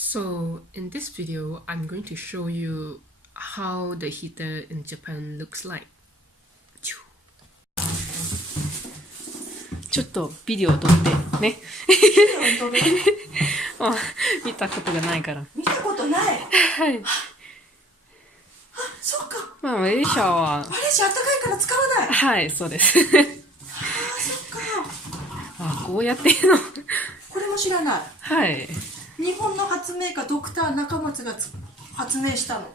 So in this video, I'm going to show you how the heater in Japan looks like. ちょっとビデオ撮ってね。あ、見たことがないから。見たことない。はい。あ、そっか。まあマレーシアは。マレーシアあったかいから使わない。はい、そうです。ああ、そっか。あ、こうやっての。これも知らない。はい。日本の発明家ドクター中松が発明したの。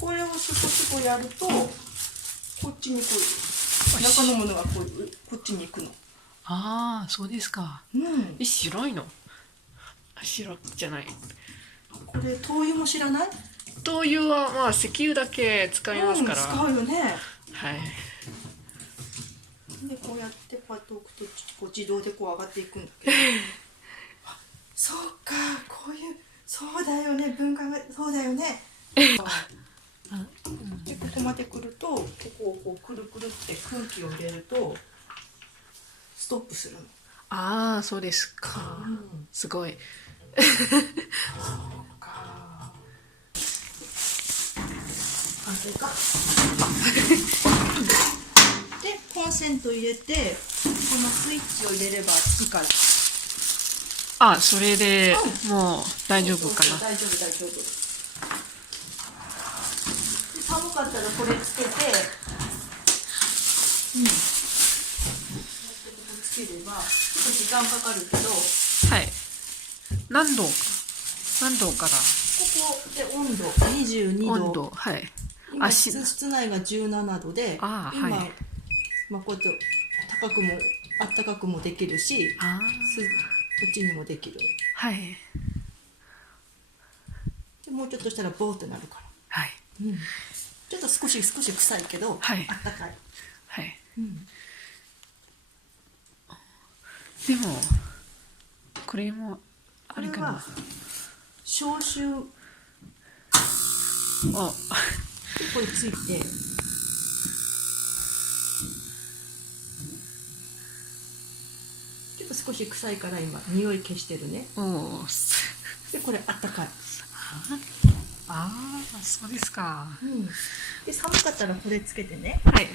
これをシュコシュコやるとこっちにこう中のものがこっちに行くの。ああ、そうですか。うん。白いの。白じゃない。これ灯油も知らない？灯油はまあ石油だけ使いますから。使うよね。はい。でこうやってパッと置くとこう自動でこう上がっていくんだけどそうか、こういうそうだよね、文化がそうだよねでここまで来るとここをこうくるくるって空気を入れるとストップするの。ああ、そうですか、うん、すごいそうか、完成かでコンセント入れてこのスイッチを入れればいいから。あ、それでもう大丈夫かな。大丈夫大丈夫。寒かったらこれつけて、うん、つければちょっと時間かかるけど、はい、何度からここで温度22度、温度、はい、今室内が17度で、あ、今、はい、まあ、こうやって高くもあったかくもできるし、こっちにもできる。はい。でもうちょっとしたらボーってなるから。はい。うん、ちょっと少し臭いけど、はい、あったかい。はい。うん、でもこれもあれかな。消臭。あ、これついて。ちょっと少し臭いから今匂い消してるね。おお。でこれあったかい。ああ、そうですか。うん。で寒かったらこれつけてね。はい。